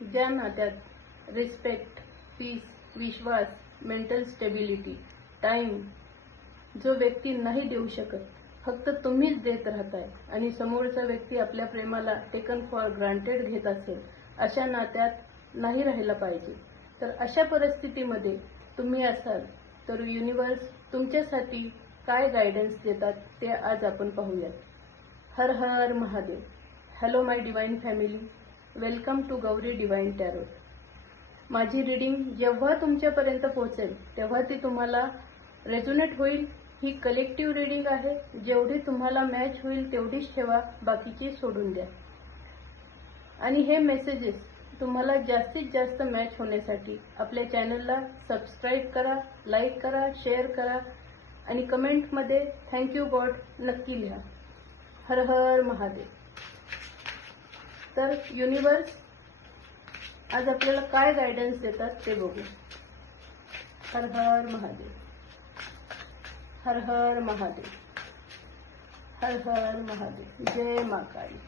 ज्या नात्यात respect, piece, विश्वास, mental stability, time जो व्यक्ती नाही देऊ शकत, फक्त तुम्हीच देत राहताय आणि समोरचा व्यक्ती आपल्या प्रेमाला टेकन फॉर ग्रांटेड घेत असेल, अशा नात्यात नाही राहिला पाहिजे. तर अशा परिस्थितीमध्ये तुम्ही असाल तर युनिवर्स तुमच्यासाठी काय गायडन्स देतात ते आज आपण पाहूयात. Har Har Mahadev. Hello my divine family, welcome to Gauri divine tarot. माझी रीडिंग जेव्हा तुमच्यापर्यंत पोहोचेल तेव्हा ती तुम्हाला रेझोनेट होईल. ही कलेक्टिव्ह रीडिंग आहे. जेवढी तुम्हाला मॅच होईल तेवढीच ठेवा, बाकीची सोडून द्या. आणि हे मेसेजेस तुम्हाला जास्तीत जास्त मॅच होण्यासाठी आपल्या चॅनलला सबस्क्राईब करा, लाईक करा, शेअर करा आणि कमेंटमध्ये थँक्यू गॉड नक्की लिहा. हर हर महादेव. तर युनिवर्स आज आपल्याला काय गायडन्स देतात ते बघू. हर हर महादेव. हर हर महादेव. हर हर महादेव. जय मा काली.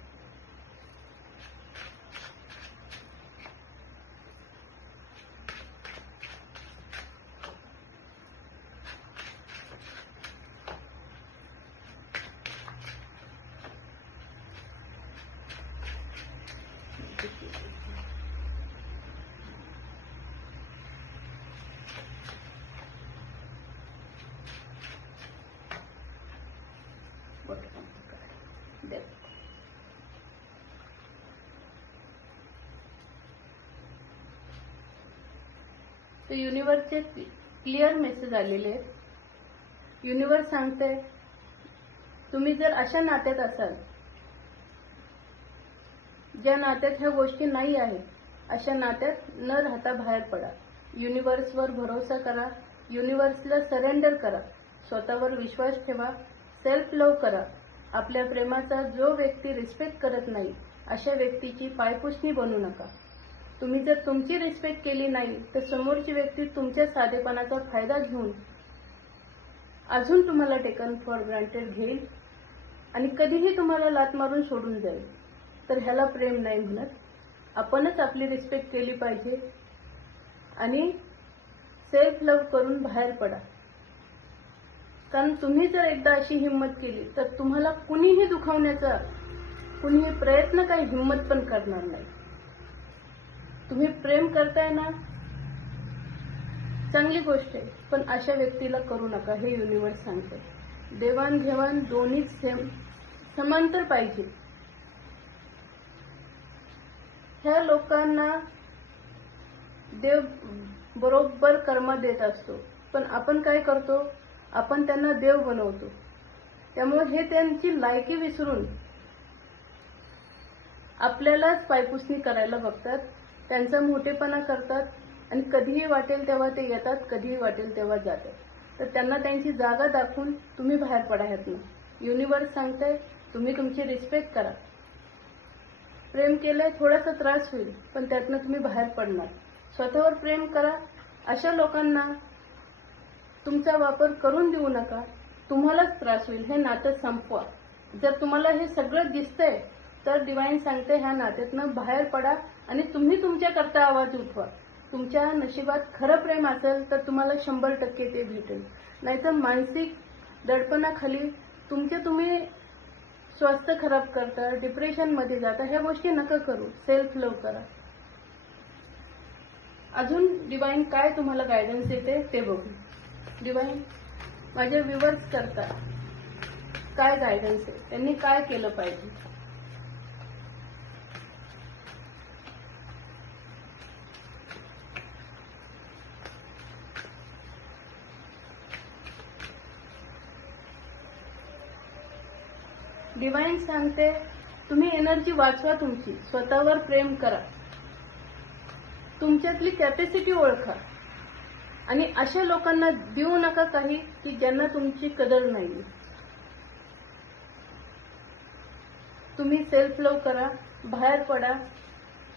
तर युनिवर्सचे क्लिअर मेसेज आलेले आहेत. युनिवर्स सांगते तुम्ही जर अशा नात्यात असाल ज्या नात्यात ह्या गोष्टी नाही आहेत, अशा नात्यात न राहता बाहेर पडा. युनिवर्सवर भरोसा करा, युनिवर्सला सरेंडर करा, स्वतःवर विश्वास ठेवा, सेल्फ लव्ह करा. आपल्या प्रेमाचा जो व्यक्ती रिस्पेक्ट करत नाही अशा व्यक्तीची पायपुसणी बनू नका. तुम्ही जर तुमची रिस्पेक्ट केली नाही तर समोरची व्यक्ती तुमच्या साधेपणाचा फायदा घेऊन अजून तुम्हाला टेकन फॉर ग्रांटेड घेईल आणि कधीही तुम्हाला लात मारून सोडून जाईल. तर ह्याला प्रेम नाही म्हणत. आपणच आपली रिस्पेक्ट केली पाहिजे आणि सेल्फ लव्ह करून बाहेर पडा. कारण तुम्ही जर एकदा अशी हिंमत केली तर तुम्हाला कुणीही दुखावण्याचा कुणीही प्रयत्न काही हिंमत पण करणार नाही. तुम्ही प्रेम करताय ना, चांगली गोष्ट आहे, पण अशा व्यक्तीला करू नका. हे युनिवर्स सांगते. देवाणघेवाण दोन्हीच समांतर पाहिजे. ह्या लोकांना देव बरोबर कर्म देत असतो, पण आपण काय करतो, आपण त्यांना देव बनवतो. त्यामुळे हे त्यांची लायकी विसरून आपल्यालाच पायपुसणी करायला बघतात, त्यांचा मोठेपणा करतात आणि कधीही वाटेल तेव्हा ते येतात, कधीही वाटेल तेव्हा जातात. तर त्यांना त्यांची जागा दाखवून तुम्ही बाहेर पडा ह्यातनं. युनिवर्स सांगते तुम्ही तुमची रिस्पेक्ट करा. प्रेम केलंय, थोडासा त्रास होईल, पण त्यातनं तुम्ही बाहेर पडणार. स्वतःवर प्रेम करा. अशा लोकांना तुमचा वापर करून देऊ नका. तुम्हालाच त्रास होईल. हे नातं संपवा. जर तुम्हाला हे सगळं दिसतंय तर डिवाइन सांगते ह्या नात्यातनं बाहेर पडा आणि तुम्ही तुमच्याकरता आवाज उठवा. तुमच्या नशिबात खरं प्रेम असेल तर तुम्हाला 100% ते भेटेल. नाहीतर मानसिक दडपणाखाली तुम्ही स्वास्थ्य खराब करता, डिप्रेशनमध्ये जाता. ह्या गोष्टी नका करू. सेल्फ लव्ह करा. अजून डिवाइन काय तुम्हाला गायडन्स देते ते बघू. डिवाइन माझ्या व्ह्यूअर्स करता काय गायडन्स आहे, त्यांनी काय केलं पाहिजे. डिवाइन सांगते तुम्ही एनर्जी वाचवा तुमची. स्वतःवर प्रेम करा. तुमच्यातली कॅपॅसिटी ओळखा आणि अशा लोकांना देऊ नका काही की ज्यांना तुमची कदर नाही. तुम्ही सेल्फ लव्ह करा, बाहेर पडा.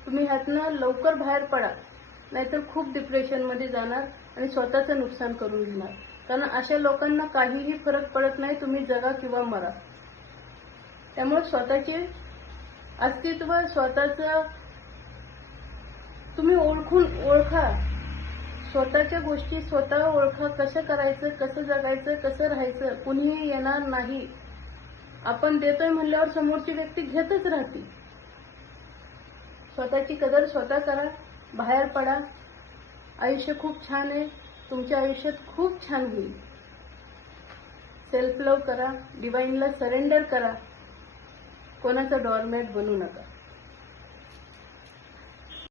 तुम्ही ह्यातनं लवकर बाहेर पडा, नाहीतर खूप डिप्रेशनमध्ये जाणार आणि स्वतःचं नुकसान करून घेणार. कारण अशा लोकांना काहीही फरक पडत नाही तुम्ही जगा किंवा मरा. त्यामुळे स्वतःचे अस्तित्व, स्वतःचं तुम्ही ओळखा. स्वतःच्या गोष्टी स्वतः ओळखा. कसं करायचं, कसं जगायचं, कसं राहायचं, कुणीही येणार नाही. आपण देतोय म्हणल्यावर समोरची व्यक्ती घेतच राहते. स्वतःची कदर स्वतः करा. बाहेर पडा. आयुष्य खूप छान आहे. तुमच्या आयुष्यात खूप छान होईल. सेल्फ लव्ह करा. डिवाइनला सरेंडर करा. कोणाचा डॉरमॅट बनू नका.